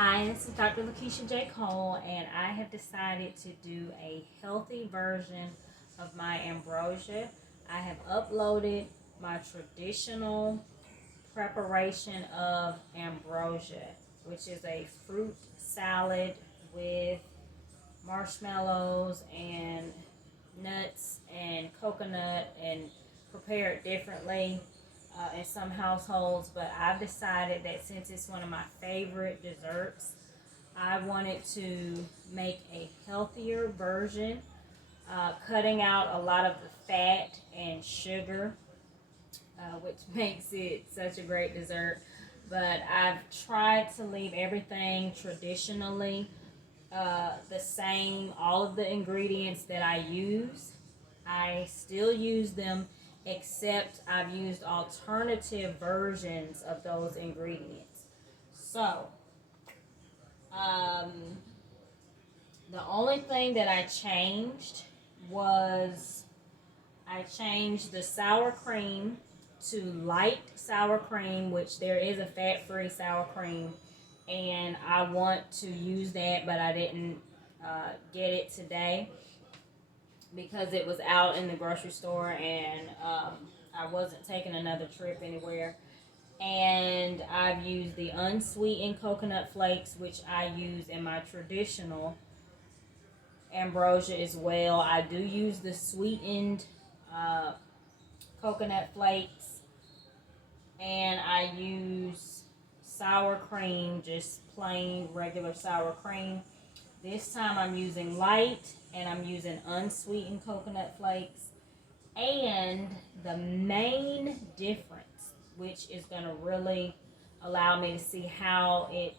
Hi, this is Dr. LaKeisha J. Cole, and I have decided to do a healthy version of my ambrosia. I have uploaded my traditional preparation of ambrosia, which is a fruit salad with marshmallows and nuts and coconut and prepared differently in some households, but I've decided that since it's one of my favorite desserts, I wanted to make a healthier version, cutting out a lot of the fat and sugar, which makes it such a great dessert. But I've tried to leave everything traditionally the same, all of the ingredients that I use. I still use them, except I've used alternative versions of those ingredients. So, um, the only thing that I changed was I changed the sour cream to light sour cream, which there is a fat-free sour cream, and I want to use that, but I didn't get it today because it was out in the grocery store, and I wasn't taking another trip anywhere. And I've used the unsweetened coconut flakes, which I use in my traditional ambrosia as well. I do use the sweetened uh, coconut flakes, and I use sour cream, just plain regular sour cream. This time I'm using light, and I'm using unsweetened coconut flakes. And the main difference, which is going to really allow me to see how it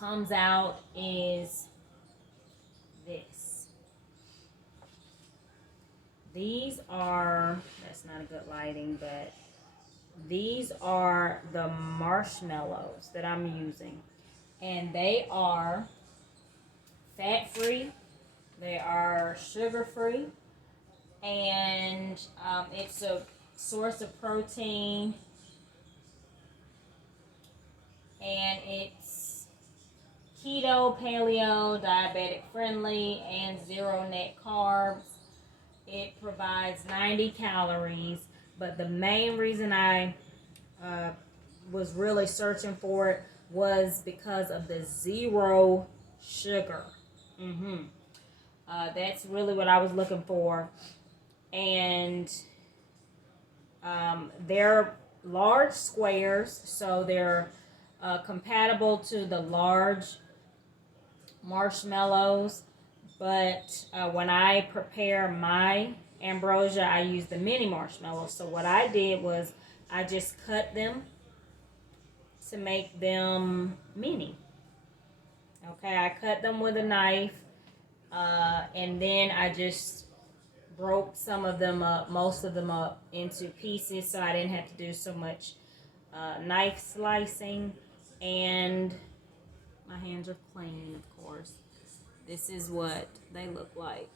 comes out, is this. These are, that's not a good lighting, but these are the marshmallows that I'm using. And they are fat free, they are sugar free, and it's a source of protein, and it's keto, paleo, diabetic friendly, and zero net carbs. It provides 90 calories, but the main reason I uh, was really searching for it was because of the zero sugar. Mm-hmm. That's really what I was looking for. And they're large squares, so they're compatible to the large marshmallows. But when I prepare my ambrosia, I use the mini marshmallows. So what I did was I just cut them to make them mini. Okay, I cut them with a knife, and then I just broke some of them up, most of them up into pieces, so I didn't have to do so much knife slicing. And my hands are clean, of course. This is what they look like.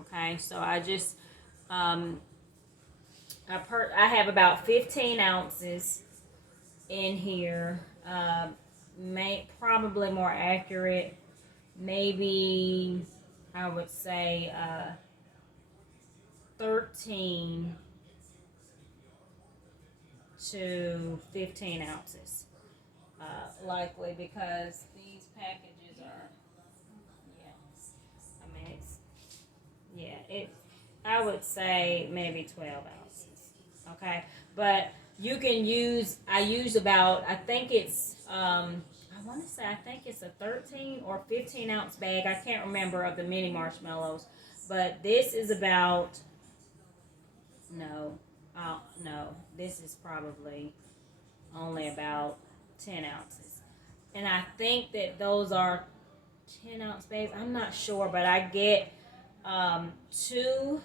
Okay, so I just I have about 15 ounces in here. Probably more accurate, maybe I would say 13 to 15 ounces, likely, because these packages are, yeah, I mean, it's, yeah, I would say maybe 12 ounces, okay, but you can use, I use about, I think it's, I want to say, I think it's a 13 or 15 ounce bag, I can't remember, of the mini marshmallows, but this is about, no, no, this is probably only about 10 ounces. And I think that those are 10-ounce bags. I'm not sure, but I get two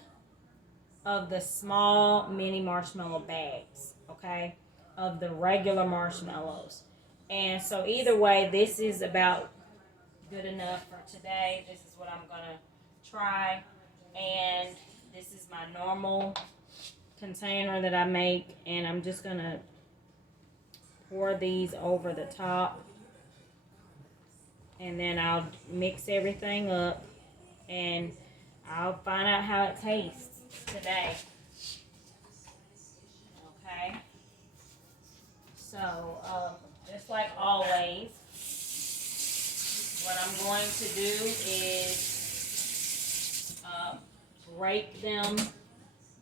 of the small mini marshmallow bags, okay, of the regular marshmallows. And so either way, this is about good enough for today. This is what I'm going to try. And this is my normal container that I make, and I'm just going to pour these over the top and then I'll mix everything up, and I'll find out how it tastes today. Okay. So, just like always, what I'm going to do is rake them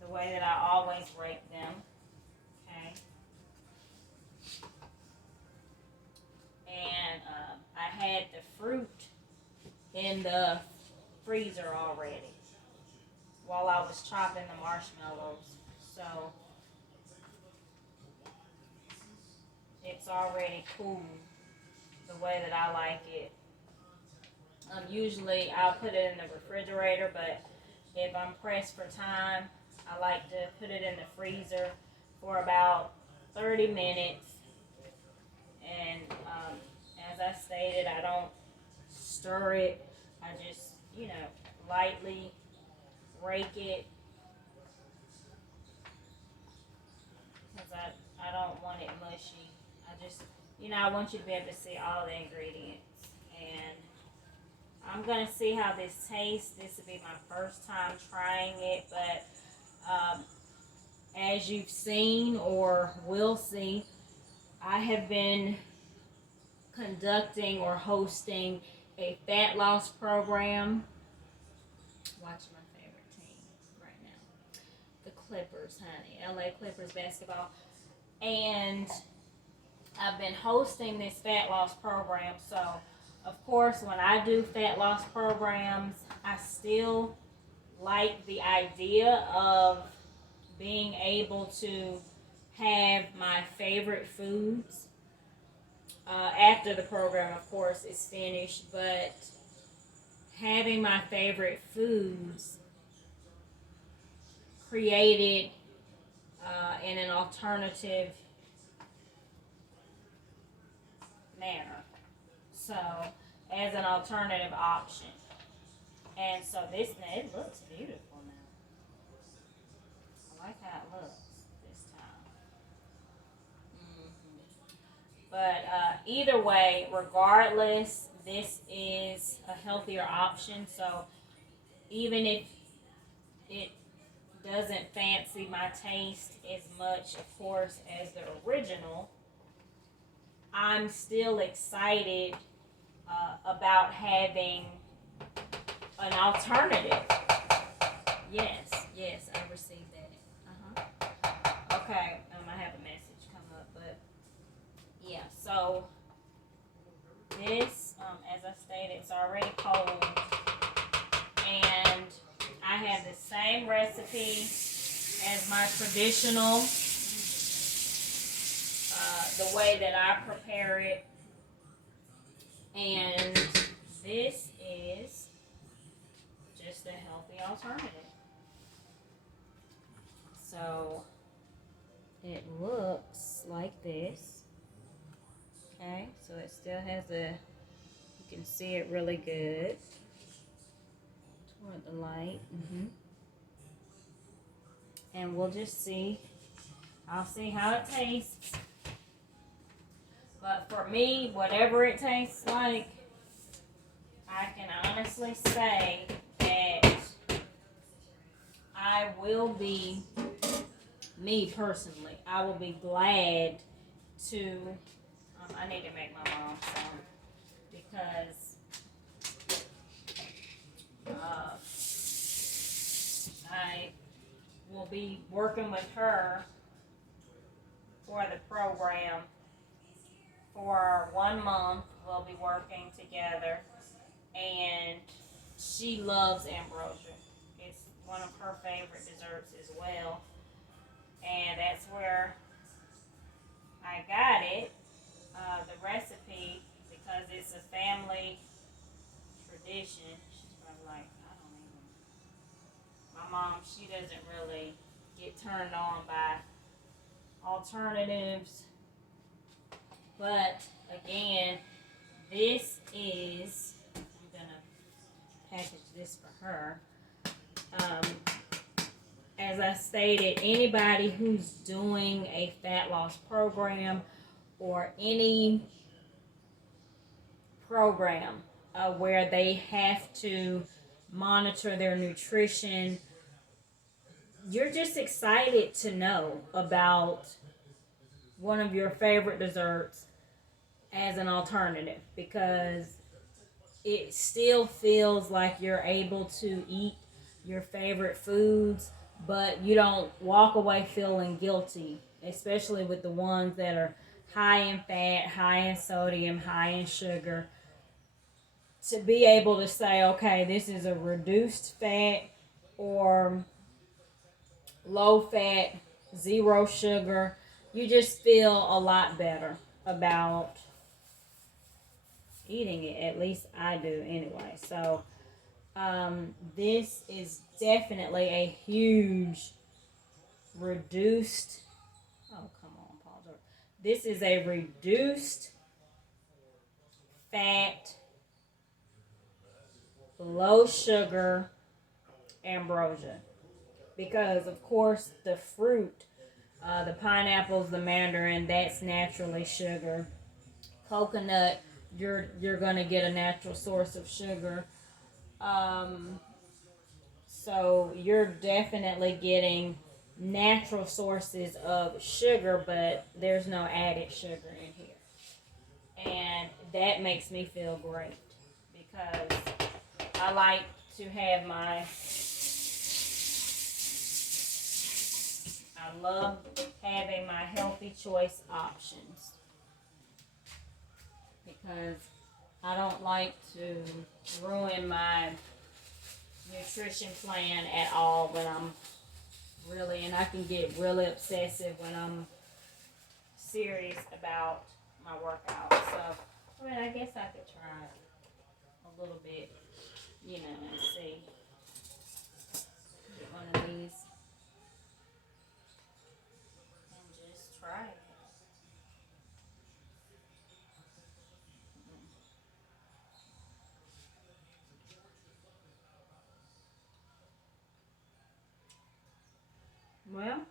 the way that I always rake them. Okay. And I had the fruit in the freezer already while I was chopping the marshmallows. So it's already cool the way that I like it. Usually I'll put it in the refrigerator, but if I'm pressed for time, I like to put it in the freezer for about 30 minutes. And as I stated, I don't stir it. I just, lightly rake it, because I don't want it mushy. I just, I want you to be able to see all the ingredients. And I'm going to see how this tastes. This will be my first time trying it, but as you've seen or will see, I have been conducting or hosting a fat loss program. Watching my favorite team right now, the Clippers, honey, LA Clippers basketball. And I've been hosting this fat loss program. So, of course, when I do fat loss programs, I still like the idea of being able to have my favorite foods after the program, of course, is finished. But having my favorite foods created in an alternative manner. So, as an alternative option. And so it looks beautiful now. I like how it looks this time. But either way, regardless, this is a healthier option. So even if it doesn't fancy my taste as much, of course, as the original, I'm still excited about having an alternative. Yes, I received that. Okay, I have a message come up, but yeah. So this, as I stated, it's already cold, and I have the same recipe as my traditional, the way that I prepare it, and this is just a healthy alternative. So it looks like this. Okay, so it still has you can see it really good toward the light. And we'll just see. I'll see how it tastes. But for me, whatever it tastes like, I can honestly say that I will be, me personally, I will be glad to, I need to make my mom some, because I will be working with her for the program for 1 month. We'll be working together, and she loves ambrosia. It's one of her favorite desserts as well, and that's where I got it, the recipe, because it's a family tradition. She's probably like, I don't even. My mom, she doesn't really get turned on by alternatives. But again, this is, I'm going to package this for her. As I stated, anybody who's doing a fat loss program or any program where they have to monitor their nutrition. You're just excited to know about one of your favorite desserts as an alternative, because it still feels like you're able to eat your favorite foods, but you don't walk away feeling guilty, especially with the ones that are high in fat, high in sodium, high in sugar. To be able to say, okay, this is a reduced fat or low fat, zero sugar, you just feel a lot better about eating it. At least I do anyway. So this is definitely a huge reduced, oh come on, Paul George. This is a reduced fat, low sugar ambrosia. Because of course the fruit, the pineapples, the mandarin, that's naturally sugar. Coconut, you're gonna get a natural source of sugar. So you're definitely getting natural sources of sugar, but there's no added sugar in here. And that makes me feel great because I like to have I love having my healthy choice options because I don't like to ruin my nutrition plan at all when I'm really, and I can get really obsessive when I'm serious about my workout. So, I mean, I guess I could try a little bit, you know, and see. Get one of these and just try it. Well,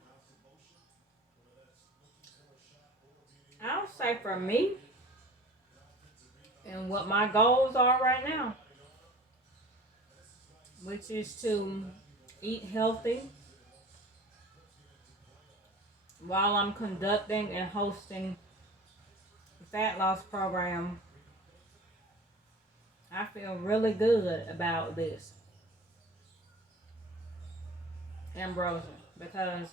I'll say for me and what my goals are right now, which is to eat healthy while I'm conducting and hosting the fat loss program. I feel really good about this ambrosia because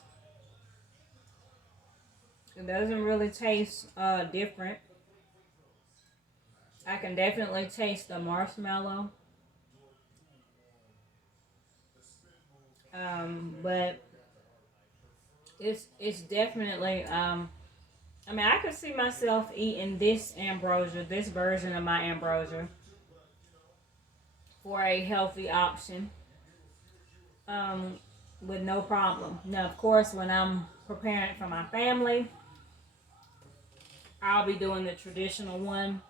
it doesn't really taste different. I can definitely taste the marshmallow, but it's definitely. I mean, I could see myself eating this ambrosia, this version of my ambrosia, for a healthy option, with no problem. Now, of course, when I'm preparing it for my family, I'll be doing the traditional one.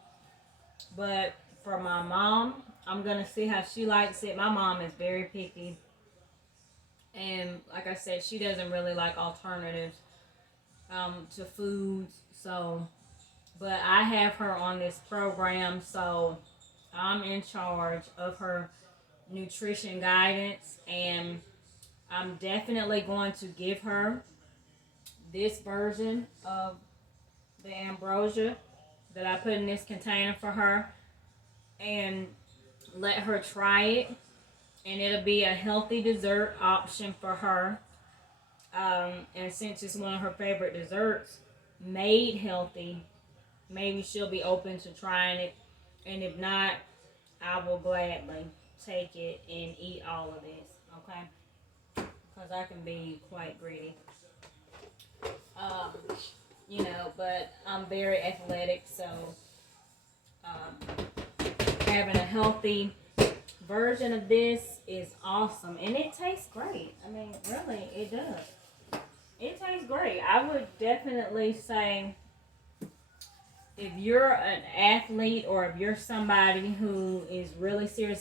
But for my mom, I'm gonna see how she likes it. My mom is very picky, and like I said, she doesn't really like alternatives to foods. So, but I have her on this program, so I'm in charge of her nutrition guidance, and I'm definitely going to give her this version of the ambrosia that I put in this container for her and let her try it. And it'll be a healthy dessert option for her. And since it's one of her favorite desserts, made healthy, maybe she'll be open to trying it. And if not, I will gladly take it and eat all of this, okay? Because I can be quite greedy. Um, you know, but I'm very athletic, so having a healthy version of this is awesome. And it tastes great. I mean, really, it does. It tastes great. I would definitely say if you're an athlete or if you're somebody who is really serious